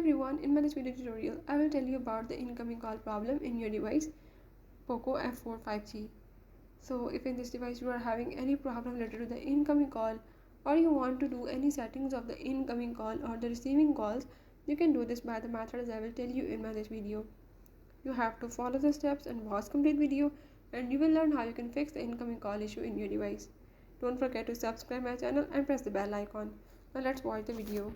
everyone, in my this video tutorial, I will tell you about the incoming call problem in your device POCO F4 5G. So if in this device you are having any problem related to the incoming call, or you want to do any settings of the incoming call or the receiving calls, you can do this by the methods I will tell you in my this video. You have to follow the steps and watch complete video, and you will learn how you can fix the incoming call issue in your device. Don't forget to subscribe my channel and press the bell icon. Now let's watch the video.